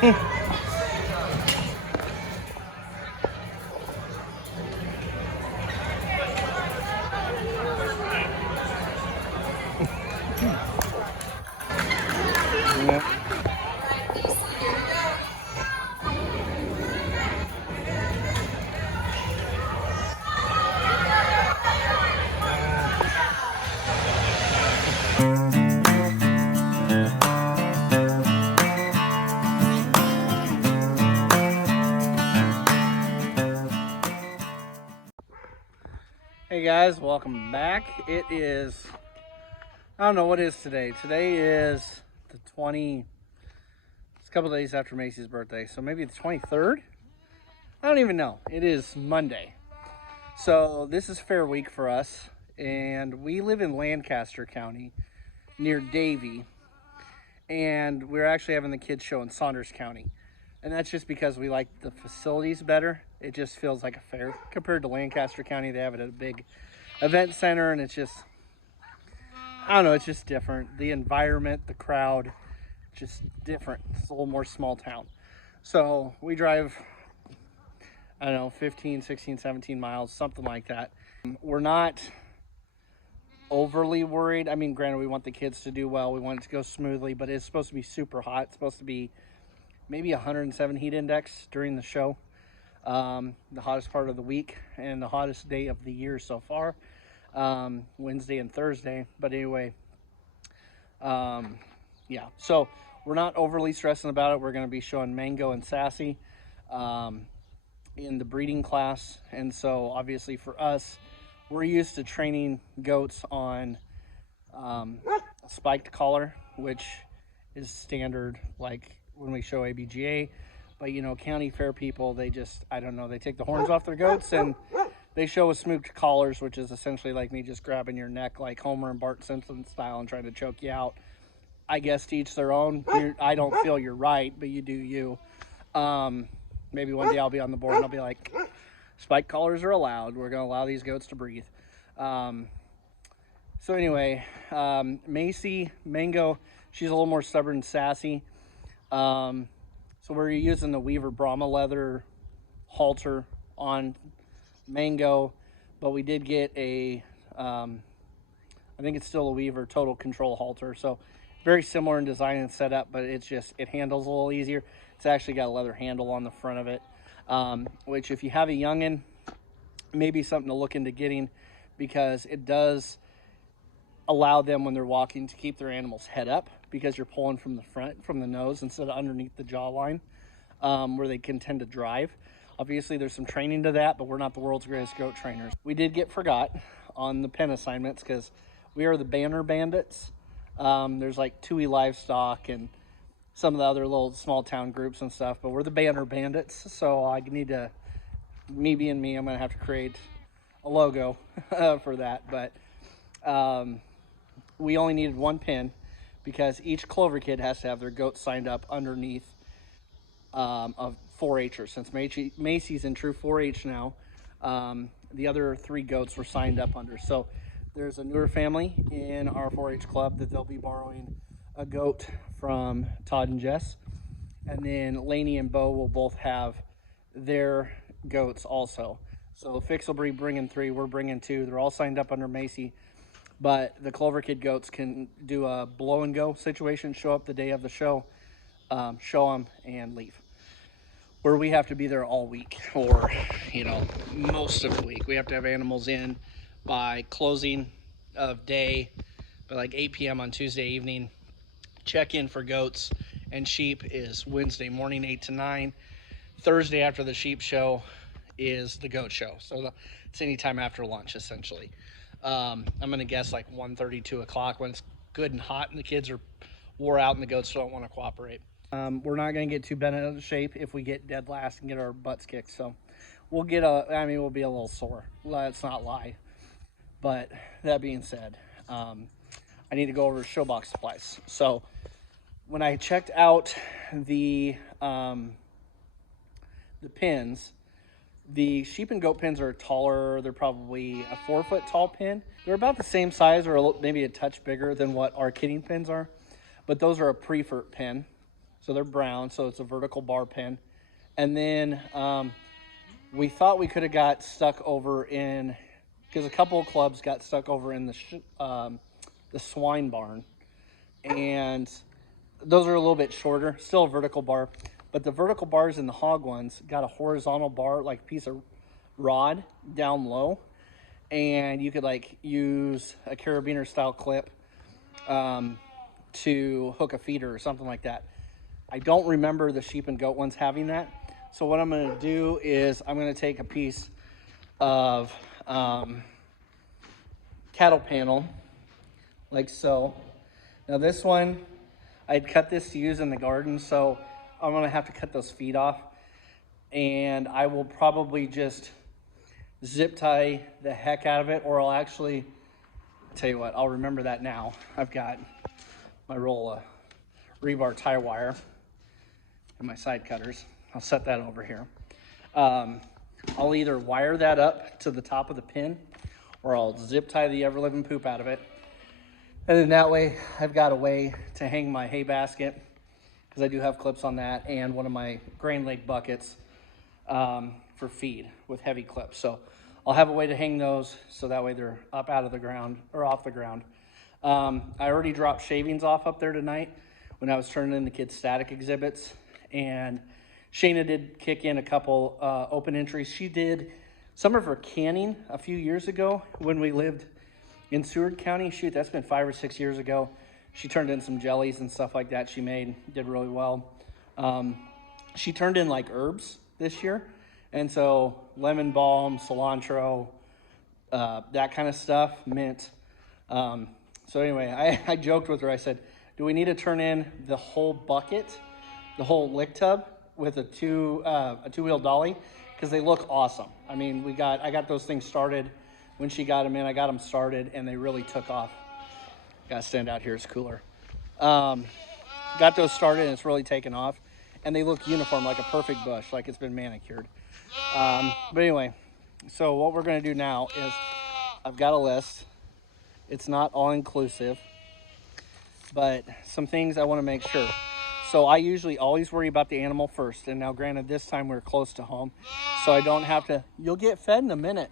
Hey guys, welcome back. It is, I don't know what is today. Today is the 20, it's a couple days after Macy's birthday, so maybe the 23rd? I don't even know. It is Monday. So this is Fair Week for us, and we live in Lancaster County near Davie, and we're actually having the kids show in Saunders County. And that's just because we like the facilities better. It just feels like a fair. Compared to Lancaster County, they have it at a big event center, and it's just, I don't know, it's just different. The environment, the crowd, just different. It's a little more small town. So we drive, I don't know, 15, 16, 17 miles, something like that. We're not overly worried. I mean, granted, we want the kids to do well. We want it to go smoothly, but it's supposed to be super hot. It's supposed to be maybe 107 heat index during the show. The hottest part of the week and the hottest day of the year so far, Wednesday and Thursday. But anyway, yeah, so we're not overly stressing about it. We're going to be showing Mango and Sassy in the breeding class, and so obviously for us, we're used to training goats on a spiked collar, which is standard like when we show ABGA. But you know, county fair people, they just, I don't know, they take the horns off their goats and they show us smoked collars, which is essentially like me just grabbing your neck like Homer and Bart Simpson style and trying to choke you out. I guess to each their own. I don't feel you're right, but you do you. Maybe one day I'll be on the board and I'll be like, spike collars are allowed. We're going to allow these goats to breathe. So anyway, Macy, Mango, she's a little more stubborn and sassy. So we're using the Weaver Brahma leather halter on Mango, but we did get a, I think it's still a Weaver total control halter. So very similar in design and setup, but it's just, it handles a little easier. It's actually got a leather handle on the front of it, which if you have a youngin', maybe something to look into getting, because it does allow them when they're walking to keep their animal's head up, because you're pulling from the front, from the nose, instead of underneath the jawline, where they can tend to drive. Obviously, there's some training to that, but we're not the world's greatest goat trainers. We did get forgot on the pen assignments because we are the banner bandits. There's like TUI Livestock and some of the other little small town groups and stuff, but we're the banner bandits. So I need to, me being me, I'm gonna have to create a logo for that. But we only needed one pin, because each clover kid has to have their goats signed up underneath a 4-H'er. Since Macy's in true 4-H now, the other 3 goats were signed up under. So there's a newer family in our 4-H club that they'll be borrowing a goat from Todd and Jess. And then Lainey and Bo will both have their goats also. So Fix will be bringing 3, we're bringing 2. They're all signed up under Macy. But the Clover Kid goats can do a blow and go situation, show up the day of the show, show them and leave. Where we have to be there all week, or, you know, most of the week. We have to have animals in by closing of day, by like 8 p.m. on Tuesday evening. Check in for goats and sheep is Wednesday morning, 8 to 9. Thursday after the sheep show is the goat show. So it's anytime after lunch, essentially. I'm gonna guess like 1:30, 2 o'clock, when it's good and hot and the kids are wore out and the goats don't want to cooperate. We're not gonna get too bent out of shape if we get dead last and get our butts kicked. So we'll get we'll be a little sore. Let's not lie. But that being said, I need to go over show box supplies. So when I checked out the pins, the sheep and goat pins are taller. They're probably a 4-foot tall pin. They're about the same size, or maybe a touch bigger than what our kidding pins are. But those are a pre-fert pin. So they're brown, so it's a vertical bar pin. And then we thought we could have got stuck over in, because a couple of clubs got stuck over in the swine barn. And those are a little bit shorter, still a vertical bar. But the vertical bars in the hog ones got a horizontal bar, like piece of rod down low. And you could like use a carabiner style clip to hook a feeder or something like that. I don't remember the sheep and goat ones having that. So what I'm going to do is I'm going to take a piece of cattle panel, like so. Now this one, I'd cut this to use in the garden, so I'm going to have to cut those feet off. And I will probably just zip tie the heck out of it, or I'll actually, tell you what, I'll remember that now. I've got my roll of rebar tie wire and my side cutters. I'll set that over here. I'll either wire that up to the top of the pin, or I'll zip tie the ever-living poop out of it. And then that way I've got a way to hang my hay basket, because I do have clips on that, and one of my grain lake buckets for feed with heavy clips. So I'll have a way to hang those, so that way they're up out of the ground, or off the ground. I already dropped shavings off up there tonight when I was turning in the kids' static exhibits, and Shayna did kick in a couple open entries. She did some of her canning a few years ago when we lived in Seward County. Shoot, that's been 5 or 6 years ago. She turned in some jellies and stuff like that she made, did really well. She turned in like herbs this year, and so lemon balm, cilantro, that kind of stuff, mint. So anyway, I joked with her. I said, do we need to turn in the whole bucket, the whole lick tub with a two-wheel dolly? Because they look awesome. I mean, I got those things started when she got them in. I got them started, and they really took off. Gotta stand out here, it's cooler. Got those started, and it's really taken off. And they look uniform, like a perfect bush, like it's been manicured. But anyway, so what we're gonna do now is, I've got a list. It's not all inclusive, but some things I wanna make sure. So I usually always worry about the animal first. And now granted, this time we're close to home, so I don't have to, you'll get fed in a minute.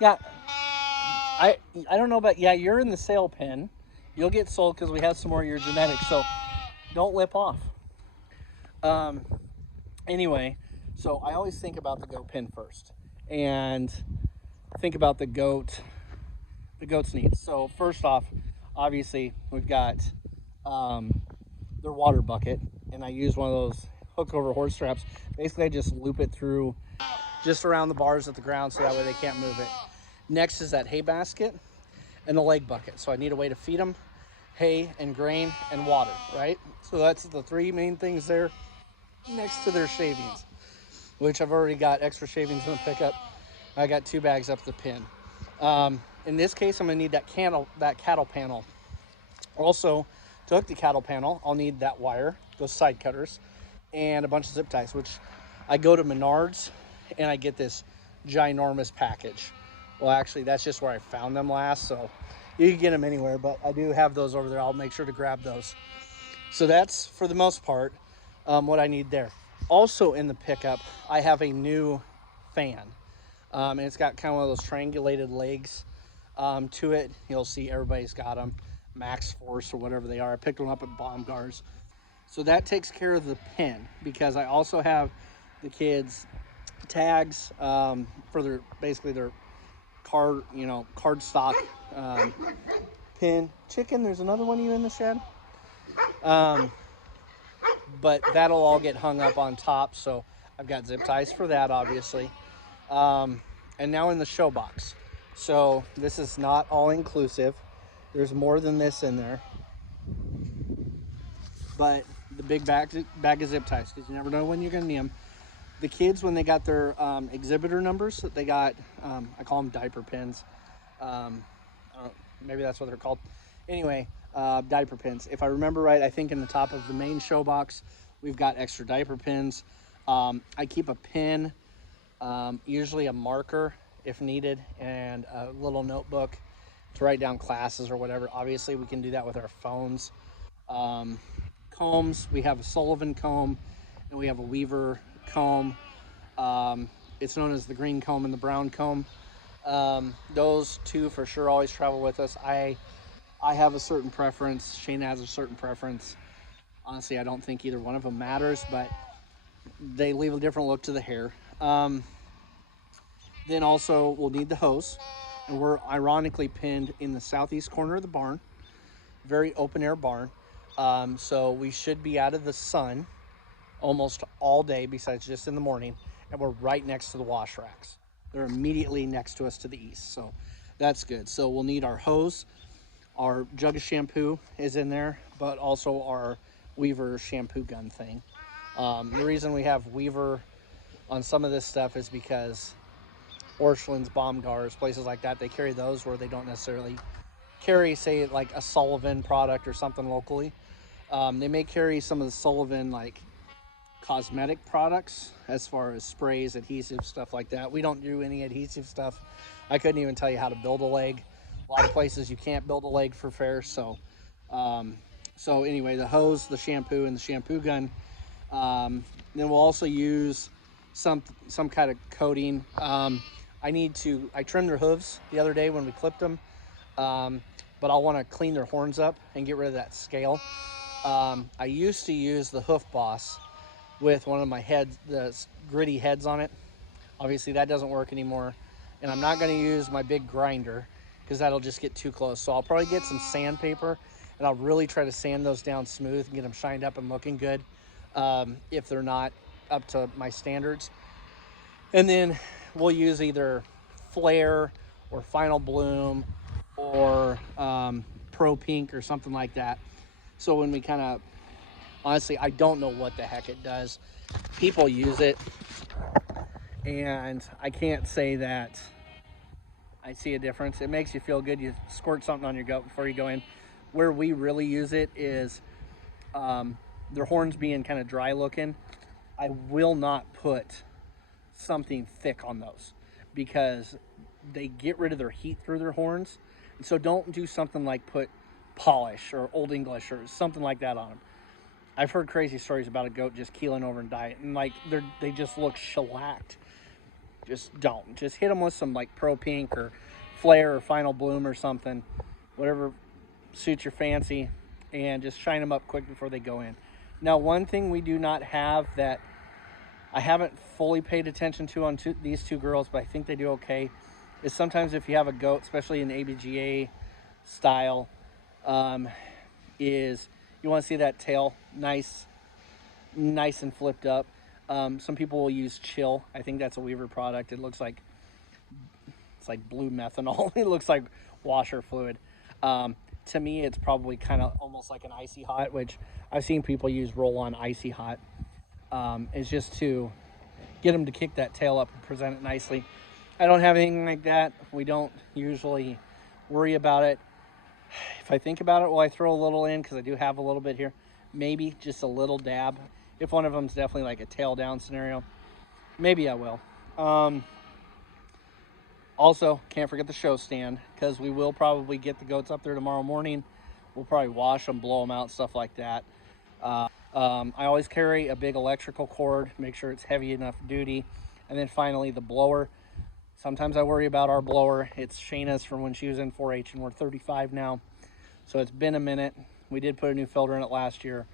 Yeah, I don't know about, yeah, you're in the sale pen. You'll get sold because we have some more of your genetics, so don't lip off. Anyway, so I always think about the goat pen first, and think about the goat's needs. So first off, obviously we've got their water bucket, and I use one of those hook over horse straps. Basically, I just loop it through just around the bars at the ground, so that way they can't move it. Next is that hay basket and the leg bucket. So I need a way to feed them hay and grain and water, right? So that's the three main things there, next to their shavings, which I've already got extra shavings in the pickup. I got 2 bags up the pin. In this case, I'm gonna need that cattle panel. Also, to hook the cattle panel, I'll need that wire, those side cutters, and a bunch of zip ties, which I go to Menards and I get this ginormous package. Well, actually, that's just where I found them last, so you can get them anywhere, but I do have those over there. I'll make sure to grab those. So that's, for the most part, what I need there. Also in the pickup, I have a new fan, and it's got kind of one of those triangulated legs to it. You'll see everybody's got them, Max Force or whatever they are. I picked one up at Baumgart's. So that takes care of the pin, because I also have the kids' tags for their, basically their card stock pin. Chicken, there's another one of you in the shed. But that'll all get hung up on top, so I've got zip ties for that, obviously. And now in the show box. So this is not all inclusive. There's more than this in there. But the big bag of zip ties, because you never know when you're gonna need them. The kids, when they got their exhibitor numbers, they got, I call them diaper pins. Maybe that's what they're called. Anyway, diaper pins. If I remember right, I think in the top of the main show box, we've got extra diaper pins. I keep a pin, usually a marker if needed, and a little notebook to write down classes or whatever. Obviously, we can do that with our phones. combs. We have a Sullivan comb, and we have a Weaver comb. It's known as the green comb and the brown comb. Those two for sure always travel with us. I have a certain preference. Shane has a certain preference. Honestly, I don't think either one of them matters, but they leave a different look to the hair. Then also we'll need the hose, and we're ironically pinned in the southeast corner of the barn, very open air barn. So we should be out of the sun almost all day besides just in the morning, and we're right next to the wash racks. They're immediately next to us to the east, so that's good. So we'll need our hose, our jug of shampoo is in there, but also our Weaver shampoo gun thing. The reason we have Weaver on some of this stuff is because Orscheln's, Baumgars, places like that, they carry those where they don't necessarily carry, say, like a Sullivan product or something locally. They may carry some of the Sullivan, like, cosmetic products as far as sprays, adhesive, stuff like that. We don't do any adhesive stuff. I couldn't even tell you how to build a leg. A lot of places you can't build a leg for fair. So anyway, the hose, the shampoo, and the shampoo gun. Then we'll also use some kind of coating. I trimmed their hooves the other day when we clipped them, but I'll want to clean their horns up and get rid of that scale. I used to use the Hoof Boss with one of my heads, the gritty heads on it. Obviously that doesn't work anymore, and I'm not going to use my big grinder because that'll just get too close. So I'll probably get some sandpaper, and I'll really try to sand those down smooth and get them shined up and looking good, if they're not up to my standards. And then we'll use either Flare or Final Bloom or Pro Pink or something like that. So when we kind of, honestly, I don't know what the heck it does. People use it, and I can't say that I see a difference. It makes you feel good. You squirt something on your goat before you go in. Where we really use it is their horns being kind of dry looking. I will not put something thick on those because they get rid of their heat through their horns. And so don't do something like put polish or Old English or something like that on them. I've heard crazy stories about a goat just keeling over and dying, and like they just look shellacked. Just don't. Just hit them with some like Pro Pink or Flare or Final Bloom or something, whatever suits your fancy, and just shine them up quick before they go in. Now, one thing we do not have that I haven't fully paid attention to on these two girls, but I think they do okay, is sometimes if you have a goat, especially in ABGA style, is you want to see that tail nice and flipped up. Some people will use Chill. I think that's a Weaver product. It looks like it's like blue methanol. It looks like washer fluid. To me, it's probably kind of almost like an Icy Hot, which I've seen people use Roll-On Icy Hot. It's just to get them to kick that tail up and present it nicely. I don't have anything like that. We don't usually worry about it. If I think about it, will I throw a little in? Because I do have a little bit here. Maybe just a little dab. If one of them's definitely like a tail down scenario, maybe I will. Also, can't forget the show stand, because we will probably get the goats up there tomorrow morning. We'll probably wash them, blow them out, stuff like that. I always carry a big electrical cord, make sure it's heavy enough duty. And then finally, the blower. Sometimes I worry about our blower. It's Shayna's from when she was in 4-H, and we're 35 now. So it's been a minute. We did put a new filter in it last year,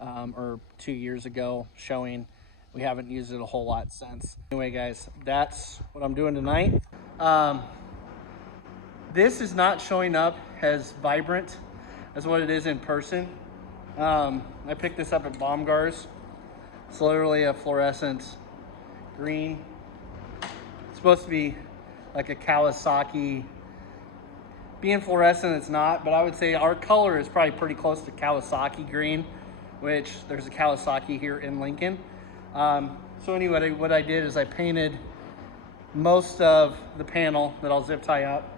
or 2 years ago, showing. We haven't used it a whole lot since. Anyway, guys, that's what I'm doing tonight. This is not showing up as vibrant as what it is in person. I picked this up at Baumgars. It's literally a fluorescent green. It's supposed to be like a Kawasaki. Being fluorescent, it's not, but I would say our color is probably pretty close to Kawasaki green, which there's a Kawasaki here in Lincoln. So anyway, what I did is I painted most of the panel that I'll zip tie up,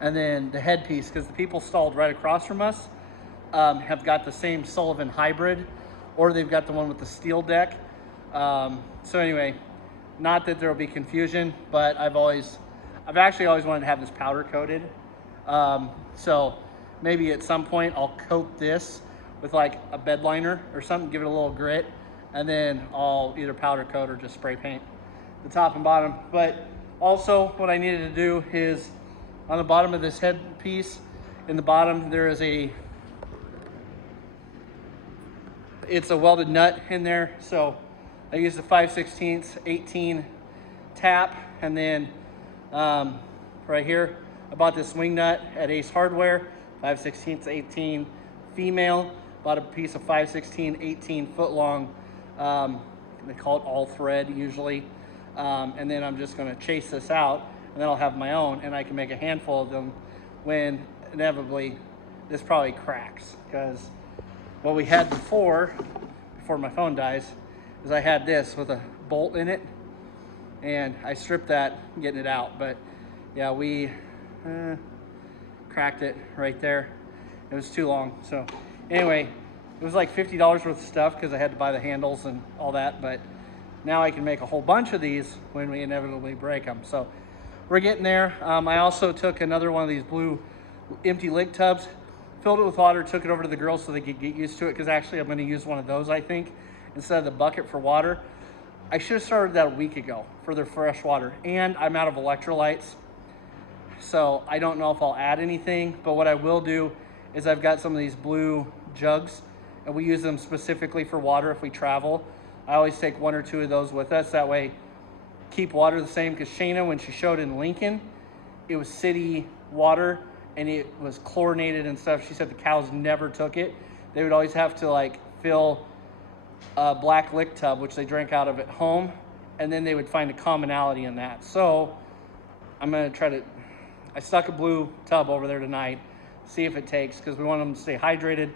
and then the headpiece, because the people stalled right across from us have got the same Sullivan hybrid, or they've got the one with the steel deck. So anyway, not that there'll be confusion, but I've actually always wanted to have this powder coated. So maybe at some point I'll coat this with like a bed liner or something, give it a little grit, and then I'll either powder coat or just spray paint the top and bottom. But also what I needed to do is on the bottom of this headpiece, in the bottom there is it's a welded nut in there. So I used a 5/16 18 tap, and then right here I bought this wing nut at Ace Hardware, 5/16 18 female. Bought a piece of 5/16 18 foot long. They call it all thread usually. And then I'm just going to chase this out, and then I'll have my own, and I can make a handful of them when inevitably this probably cracks. Because what we had before my phone dies, is I had this with a bolt in it, and I stripped that getting it out. But yeah, we cracked it right there. It was too long. So anyway, it was like $50 worth of stuff because I had to buy the handles and all that. But now I can make a whole bunch of these when we inevitably break them. So we're getting there. I also took another one of these blue empty lick tubs, filled it with water, took it over to the girls so they could get used to it, because actually I'm going to use one of those, I think, instead of the bucket for water. I should have started that a week ago for their fresh water, and I'm out of electrolytes, so I don't know if I'll add anything. But what I will do is I've got some of these blue jugs, and we use them specifically for water if we travel. I always take 1 or 2 of those with us, that way keep water the same, because Shayna, when she showed in Lincoln, it was city water and it was chlorinated and stuff. She said the cows never took it. They would always have to like fill a black lick tub, which they drank out of at home, and then they would find a commonality in that. So I'm gonna try to, I stuck a blue tub over there tonight, see if it takes, because we want them to stay hydrated,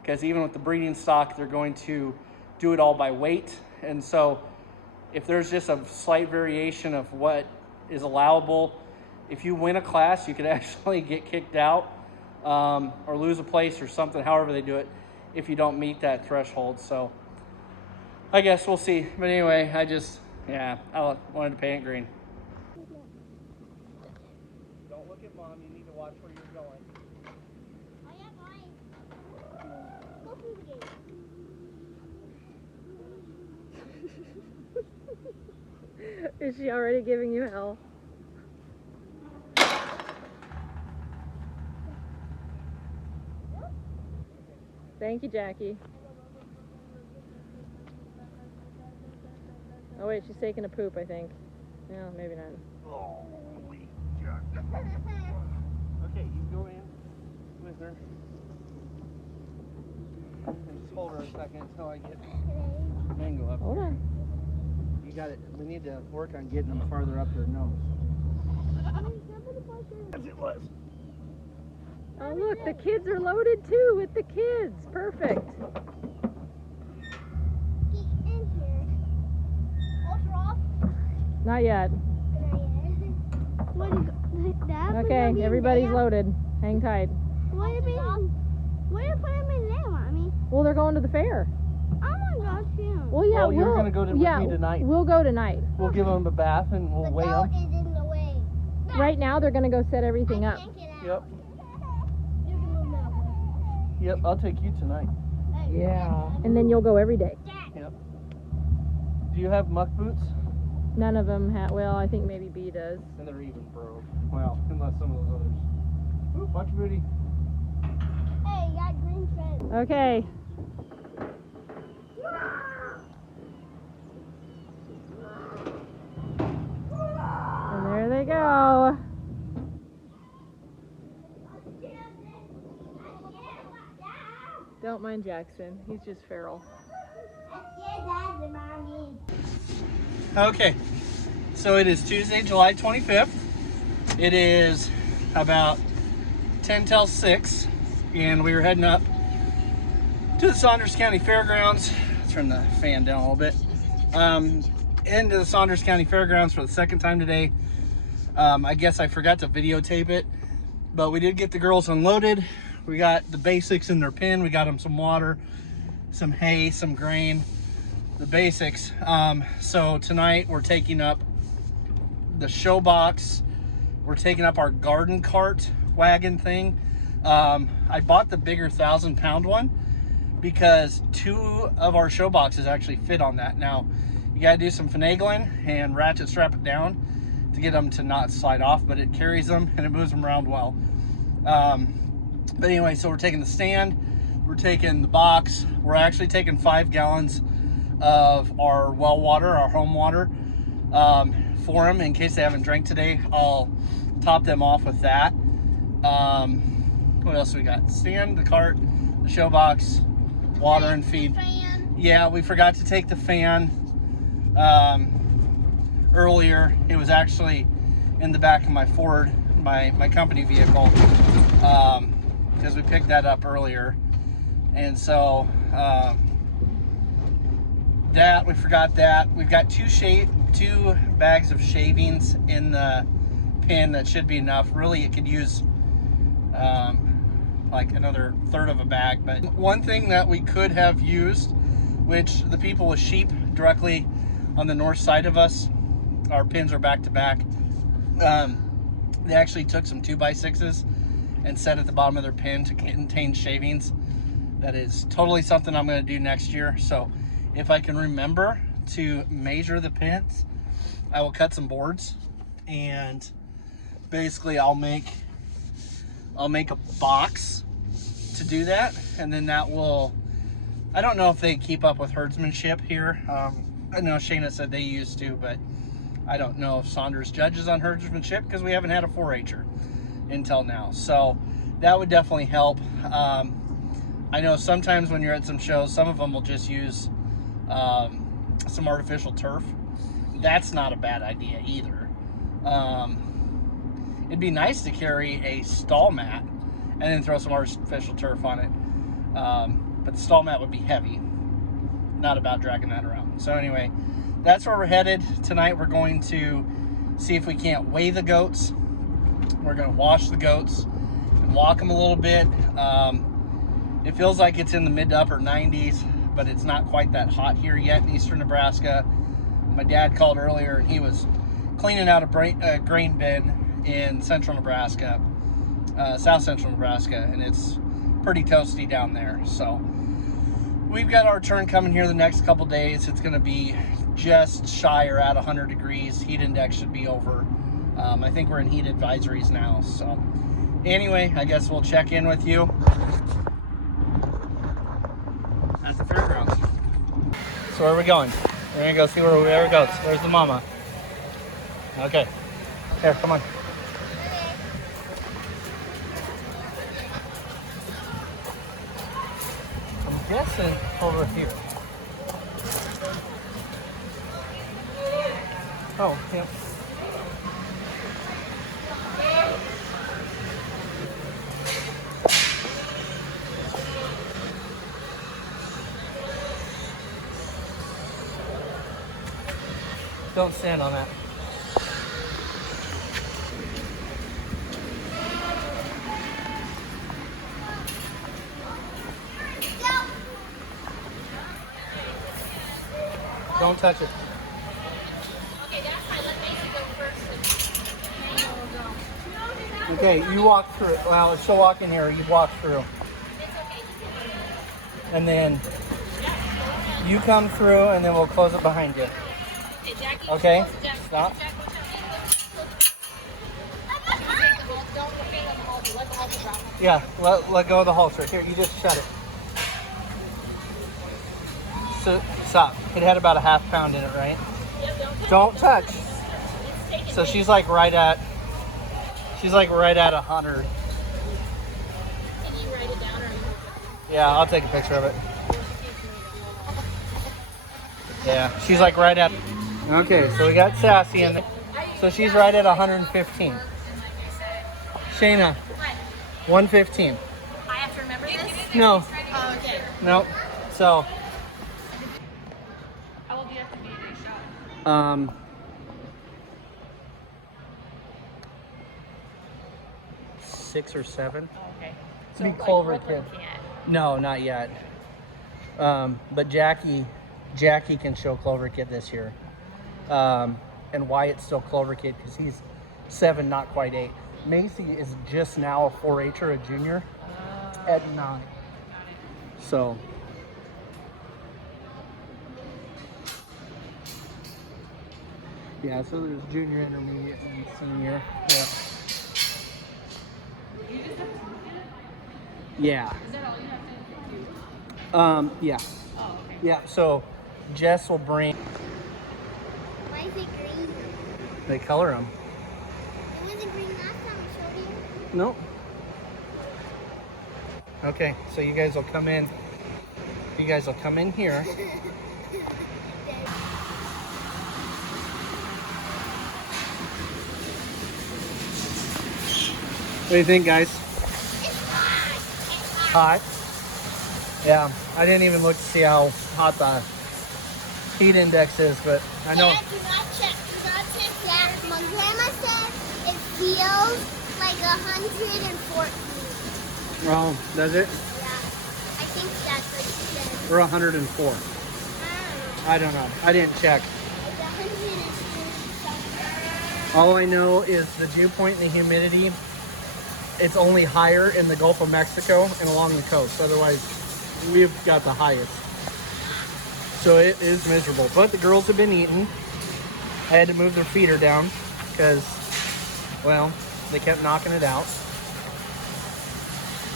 because even with the breeding stock, they're going to do it all by weight. And so if there's just a slight variation of what is allowable, if you win a class, you could actually get kicked out or lose a place or something, however they do it, if you don't meet that threshold. So I guess we'll see. But anyway, I wanted to paint it green. Don't look at Mom, you need to watch where you're going. Is she already giving you hell? Thank you, Jackie. Oh wait, she's taking a poop, I think. No, maybe not. Holy junk. Okay, you go in with her. And just hold her a second until I get Mango up. Hold on. You got it. We need to work on getting them farther up their nose. As it was. Oh look, the kids are loaded too with the kids. Perfect. Get in here. Ultra off? Not yet. Okay, everybody's loaded. Hang tight. What do you mean? Where are you putting my name on me? Well, they're going to the fair. I want to go too. Well, yeah, well, you're going to go with me tonight. We'll go tonight. We'll give them a bath and we'll weigh them. The goat is in the way. Right now, they're going to go set everything up. Can't get out. Yep. You can move now. Yep, I'll take you tonight. Yeah. And then you'll go every day. Yep. Do you have muck boots? None of them have. Well, I think maybe B does. And they're even broke. Well, unless some of those others. Ooh, watch your booty. Hey, you got green thread. Okay. And there they go. Don't mind Jackson. He's just feral. Okay, so it is Tuesday, July 25th. It is about 10 till 6, and we are heading up to the Saunders County Fairgrounds. Turn the fan down a little bit. Into the Saunders County Fairgrounds for the second time today. I guess I forgot to videotape it, but we did get the girls unloaded. We got the basics in their pen. We got them some water, some hay, some grain, the basics. So tonight we're taking up the show box. We're taking up our garden cart wagon thing. I bought the bigger 1,000-pound one because 2 of our show boxes actually fit on that. Now, you gotta do some finagling and ratchet strap it down to get them to not slide off, but it carries them and it moves them around well. But anyway, so we're taking the stand, we're taking the box, we're actually taking 5 gallons of our well water, our home water, for them in case they haven't drank today. I'll top them off with that. What else we got? Stand, the cart, the show box, water and feed. Fan. Yeah, we forgot to take the fan earlier. It was actually in the back of my Ford, my company vehicle, because we picked that up earlier. And so that we forgot that. We've got 2 bags of shavings in the pen. That should be enough. Really, it could use like another third of a bag. But one thing that we could have used, which the people with sheep directly on the north side of us, our pins are back to back. They actually took some 2x6s and set at the bottom of their pin to contain shavings. That is totally something I'm going to do next year. So if I can remember to measure the pins, I will cut some boards, and basically I'll make a box to do that, and then that will, I don't know if they keep up with herdsmanship here. I know Shayna said they used to, but I don't know if Saunders judges on herdsmanship because we haven't had a 4-H'er until now. So that would definitely help. I know sometimes when you're at some shows, some of them will just use some artificial turf. That's not a bad idea either. It'd be nice to carry a stall mat and then throw some artificial turf on it. But the stall mat would be heavy. Not about dragging that around. So anyway, that's where we're headed. Tonight we're going to see if we can't weigh the goats. We're going to wash the goats and walk them a little bit. It feels like it's in the mid to upper 90s, but it's not quite that hot here yet in eastern Nebraska. My dad called earlier and he was cleaning out a grain bin in central Nebraska, south central Nebraska, and it's pretty toasty down there. So we've got our turn coming here the next couple days. It's going to be just shy or at 100 degrees. Heat index should be over. I think we're in heat advisories now. So anyway, I guess we'll check in with you at the fairgrounds. So where are we going? We're going to go see where it goes. Where's the mama? Okay. Here, come on. I'm guessing over here. Oh, yeah. Don't stand on that. Don't touch it. Okay, that's fine. Let Macy go first. Okay, you walk through. Well, she'll walk in here. You walk through. And then you come through, and then we'll close it behind you. Okay? Stop. Yeah, let go of the halter. Here, you just shut it. So, stop. It had about a half pound in it, right? Yep, don't touch. So she's like right at 100. Can you write it down or you? Yeah, I'll take a picture of it. Yeah, she's like right at. Okay, so we got Sassy in there. So she's right at 115. Shayna, 115. I have to remember this? No. Oh, okay. No. So. How old do you have to be to shot? 6 or 7. Oh, okay. To be Clover kid. Brooklyn can't. No, not yet. But Jackie can show Clover Kid this year. And Wyatt's still Clover Kid because he's 7, not quite 8. Macy is just now a 4-H'er, a junior, at 9. So Yeah, so there's junior, intermediate, and senior. Yeah. Yeah. Is that all you have to do? Yeah. Oh, okay. Yeah, so Jess will bring, Why is it green? they color them. It wasn't green last time I showed you. Nope. Okay, so you guys will come in. You guys will come in here. What do you think, guys? Hot? Yeah, I didn't even look to see how hot the heat index is, but I know. Dad, do not check. Dad, my grandma said it feels like 114. Oh, does it? Yeah, I think that's what she said. We're 104. I don't know. I didn't check. It's 104 something. All I know is the dew point and the humidity. It's only higher in the Gulf of Mexico and along the coast. Otherwise, we've got the highest. So it is miserable. But the girls have been eating. I had to move their feeder down because, well, they kept knocking it out.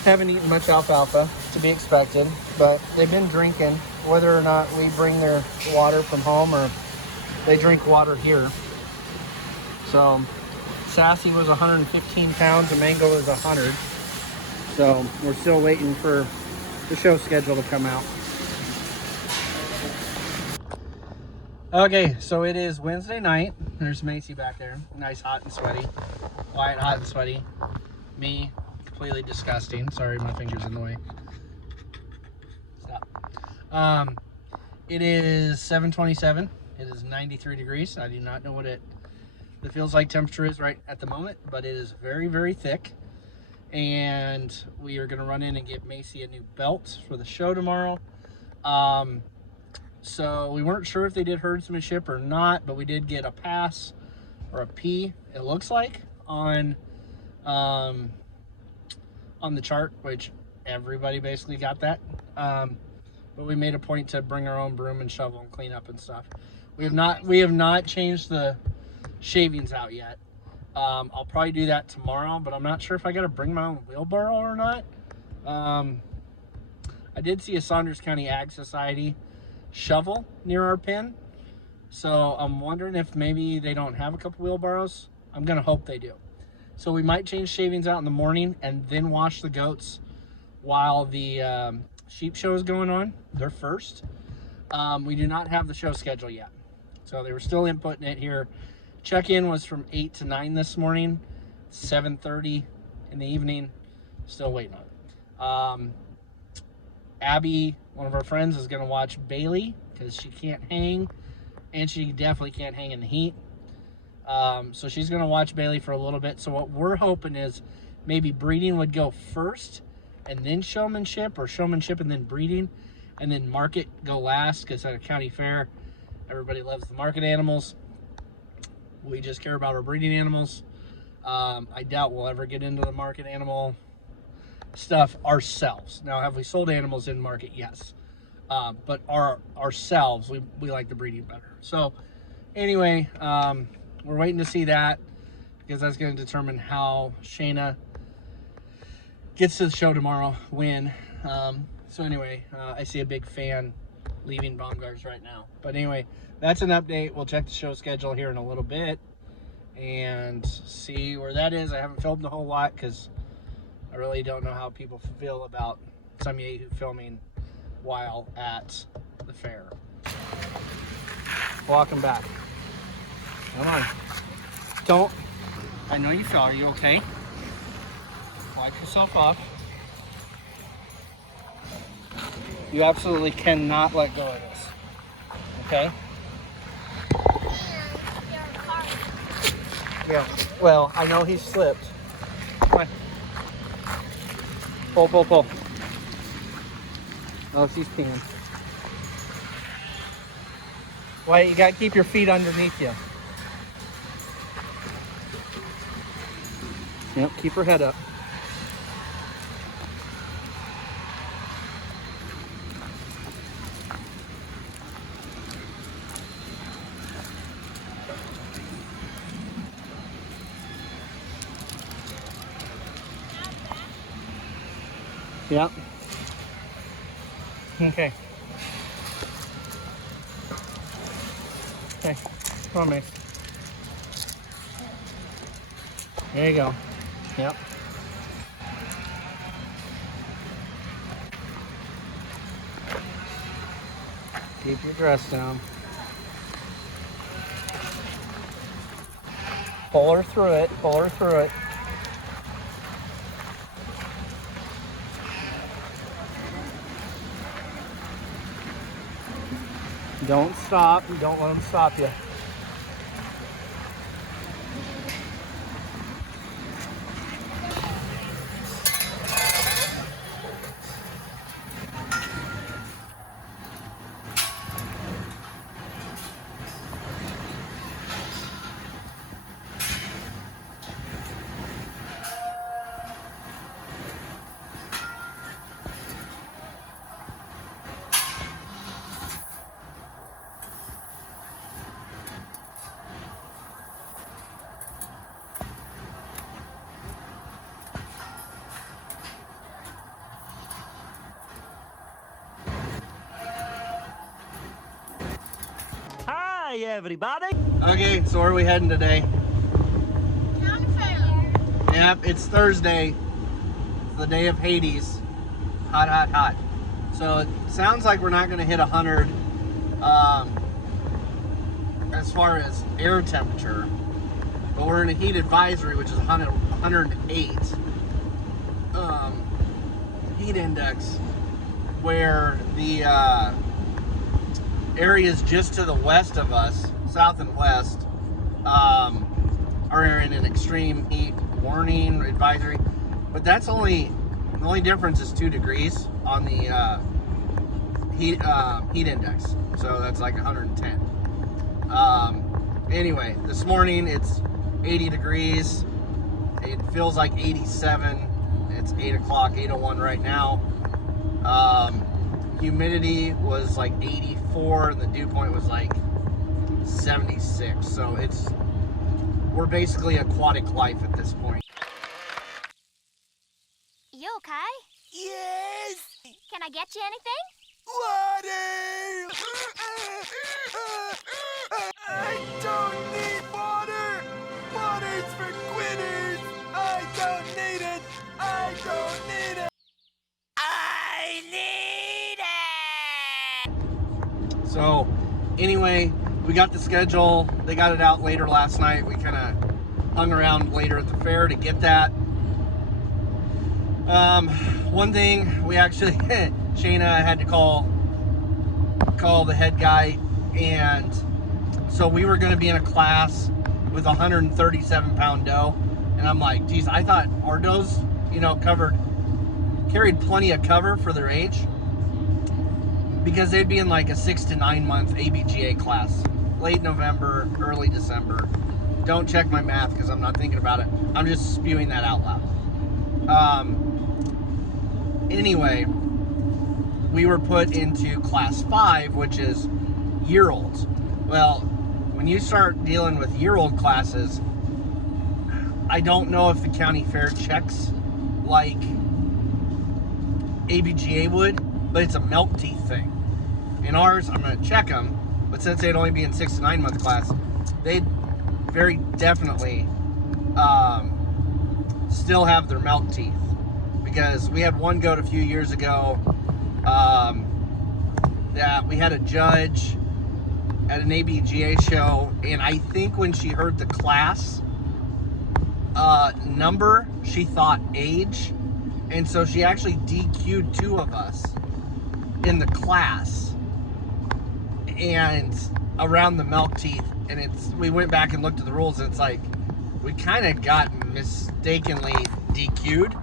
Haven't eaten much alfalfa, to be expected, but they've been drinking, whether or not we bring their water from home or they drink water here. So Sassy was 115 pounds and Mango was 100. So we're still waiting for the show schedule to come out. Okay, so it is Wednesday night. There's Macy back there, nice, hot and sweaty. Wyatt, hot and sweaty. Me, completely disgusting. Sorry, my finger's in the way. Stop. It is 7:27. It is 93 degrees. I do not know what it feels like temperature is right at the moment, but it is very, very thick. And we are gonna run in and get Macy a new belt for the show tomorrow. So we weren't sure if they did herdsmanship or not, but we did get a pass or a P, it looks like, on the chart, which everybody basically got that. But we made a point to bring our own broom and shovel and clean up and stuff. We have not changed the shavings out yet. I'll probably do that tomorrow, but I'm not sure if I gotta bring my own wheelbarrow or not. I did see a Saunders County Ag Society shovel near our pen, so I'm wondering if maybe they don't have a couple wheelbarrows. I'm gonna hope they do. So we might change shavings out in the morning and then wash the goats while the sheep show is going on. They're first. We do not have the show schedule yet, so they were still inputting it here. Check-in was from 8 to 9 this morning, 7:30 in the evening, still waiting on it. Abby, one of our friends, is gonna watch Bailey because she can't hang, and she definitely can't hang in the heat. So she's gonna watch Bailey for a little bit. So what we're hoping is maybe breeding would go first and then showmanship, or showmanship and then breeding, and then market go last, because at a county fair, everybody loves the market animals. We just care about our breeding animals. I doubt we'll ever get into the market animal stuff ourselves. Now, have we sold animals in market? Yes. But ourselves, we like the breeding better. So anyway, we're waiting to see that, because that's going to determine how Shayna gets to the show tomorrow, when. So anyway, I see a big fan leaving Baumgart's right now. But anyway, that's an update. We'll check the show schedule here in a little bit and see where that is. I haven't filmed a whole lot because I really don't know how people feel about some Wahoo filming while at the fair. Walking back. Come on. Don't. I know you fell. Are you okay? Wipe yourself off. You absolutely cannot let go of this. Okay? Yeah. Well, I know he slipped. Come on. Pull, pull, pull. Oh, she's peeing. Wait, you gotta keep your feet underneath you. Yep, keep her head up. Yep. Okay. Okay. Come on, Mace. There you go. Yep. Keep your dress down. Pull her through it. Pull her through it. Don't stop. Don't let them stop you. Hi, everybody. Okay, so where are we heading today? County fair. Yep, it's Thursday. It's the day of Hades. Hot, hot, hot. So it sounds like we're not going to hit 100 as far as air temperature. But we're in a heat advisory, which is 108 heat index, where the areas just to the west of us, south and west, are in an extreme heat warning advisory. But that's the only difference is 2 degrees on the heat index. So that's like 110. Anyway, this morning it's 80 degrees. It feels like 87. It's 8 o'clock, 8:01 right now. Humidity was like 84 and the dew point was like 76. So we're basically aquatic life at this point. You okay? Yes. Can I get you anything? Water. I don't need water. Water's for quitters. I don't need it. I don't need it. I need it. So anyway, we got the schedule. They got it out later last night. We kind of hung around later at the fair to get that. One thing we actually, Shayna had to call the head guy, and so we were going to be in a class with 137-pound doe, and I'm like, geez, I thought our does, carried plenty of cover for their age, because they'd be in like a 6 to 9 month ABGA class, late November, early December. Don't check my math because I'm not thinking about it. I'm just spewing that out loud. Anyway, we were put into class 5, which is year-olds. Well, when you start dealing with year-old classes, I don't know if the county fair checks like ABGA would, but it's a milk teeth thing. In ours, I'm going to check them, but since they'd only be in 6 to 9 month class, they'd very definitely still have their milk teeth. Because we had one goat a few years ago that we had a judge at an ABGA show, and I think when she heard the class number, she thought age, and so she actually DQ'd 2 of us in the class and around the milk teeth. And we went back and looked at the rules, and it's like we kind of got mistakenly DQ'd.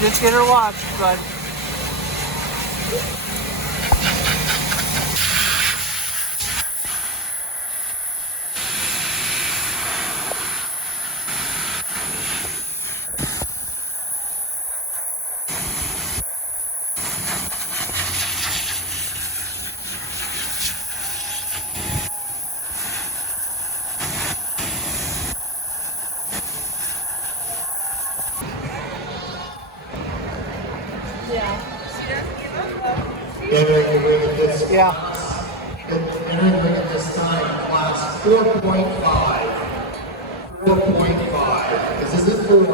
Just get her watched, bud. Yeah. Entering at this time, class 4.5. 4.5. This isn't 4,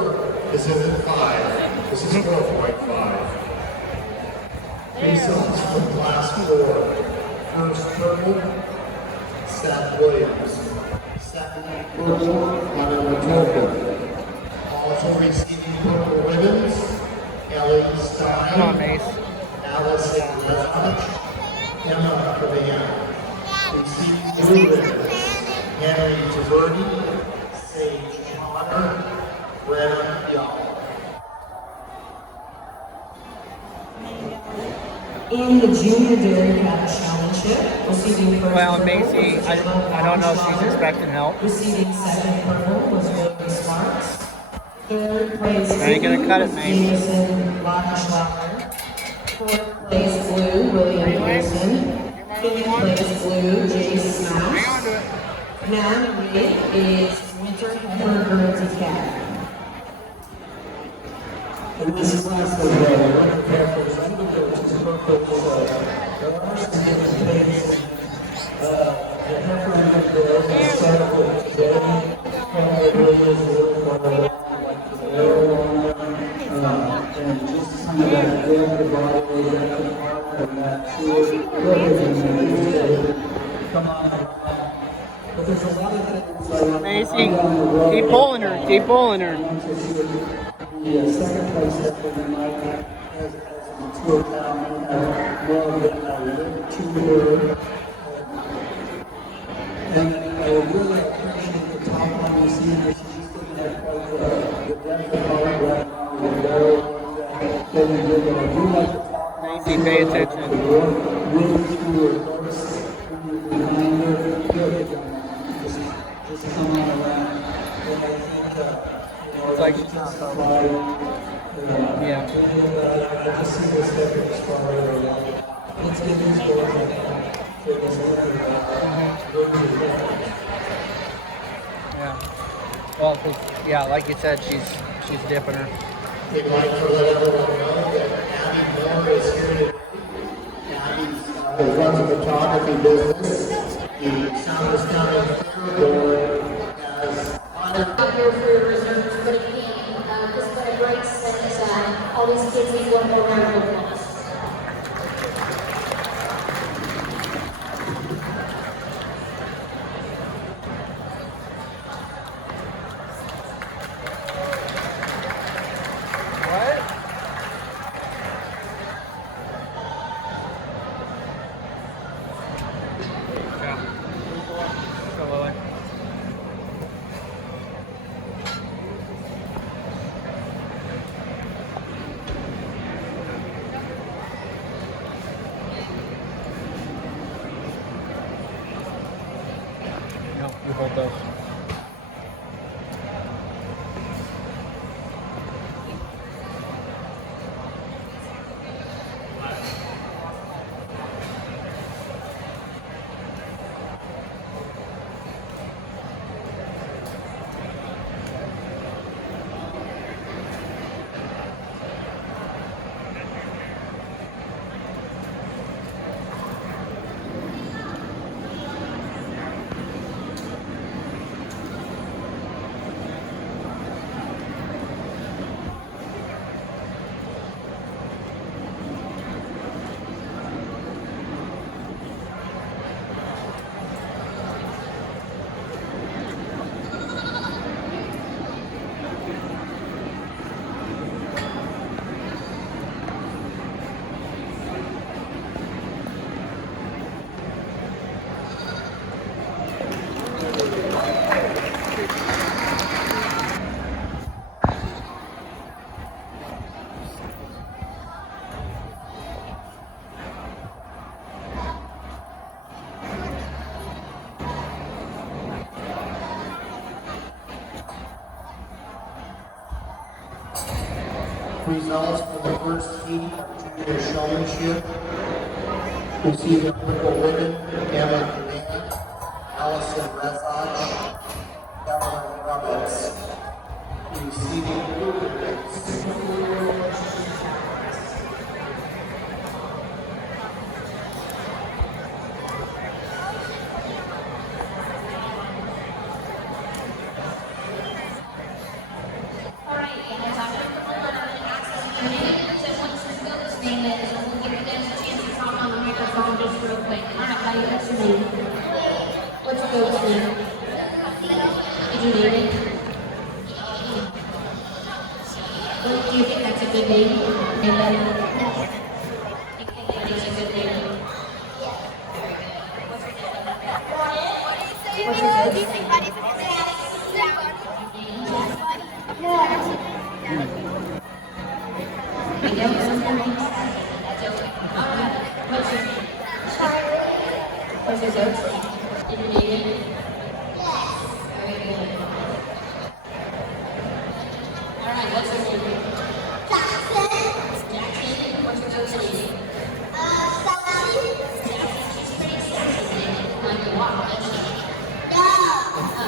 this isn't 5. This is 4.5. Face-offs from class 4. First purple, Seth Williams. Second purple, Hunter Matoko. Also receiving purple ribbons, Ellie Stein. Come on, Mace. Allison Levitch, Emma Cavan. Receiving blue ribbons, Henry Taverdi, Sage Connor, Brenna Young. In the Junior Dairy Cat Championship, receiving first Well, purple Macy, was I Jenna don't know if she's Schauber. expecting help. Receiving second purple was William Sparks. Third place Now you're gonna cut it, Mace. Jameson Lockenschlager. Fourth place blue, William Pearson. Fifth place blue, Jace Mouse. Now red is Winter Heifer Guernsey Cat. In this class of running characters and the coaches, there are some different things. The heifer and the girls will start with today. Probably is a little far away, like the barrel on them. And just kind of that grab the body, grab the heart, and that feel come on around. But there's a lot of things like Macy, keep pulling her, keep pulling her. the second place that we might have as a mature town, we have more of it to her. And I really appreciate the top one you see that she's going to have quite the depth of heart right now with the barrel that we did. But I do like the top one. Macy, pay attention. Really through her notes, behind her, good. Just come on around. And I think, It's like she's not focused. Yeah. I just see this heifer inspired. Let's get these boys like this Yeah. Well, 'cause, yeah, like you said, she's dipping her. We'd like to let everyone know that Abby Boer is here today. Abby runs a photography business. The Saunders Co Fair Board has hired. Out here for your reserves, but again, this has been a great set. All these kids need one more round of applause. What? Yeah. Go, Lily. No, you hold those. results from the first heat to the showmanship. We see the Olympic women, Emma Demand, Allison Rezach, Caroline Roberts. We see the What's the goat's name? Did you name it? Well, do you think that's a good name? And then, you think that is a good name? What's your goat's name? I don't know. That's okay. All right. What's your name? What's your goat's name? Did you name it? Very good. All right, what's your name? Jackson. What's your goat's name? She's pretty sassy name. Like a walk, doesn't she?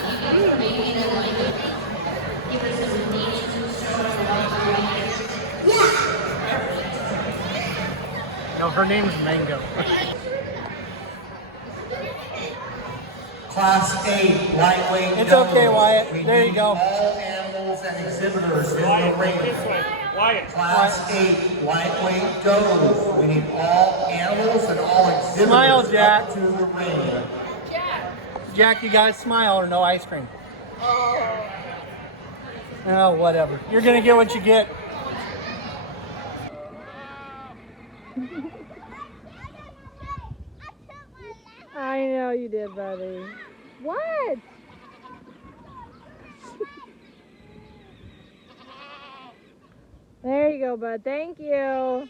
You give her maybe in a like give her some names, show her the right No, her name's Mango. Class 8 lightweight. It's okay, Wyatt. We There you need go. All animals and exhibitors in the ring. Wyatt. Class 8 lightweight does. We need all animals and all exhibitors Smile, Jack. up to the ring. Jack, you guys smile or no ice cream? Oh, whatever. You're gonna get what you get. I know you did, buddy. What? There you go, bud. Thank you.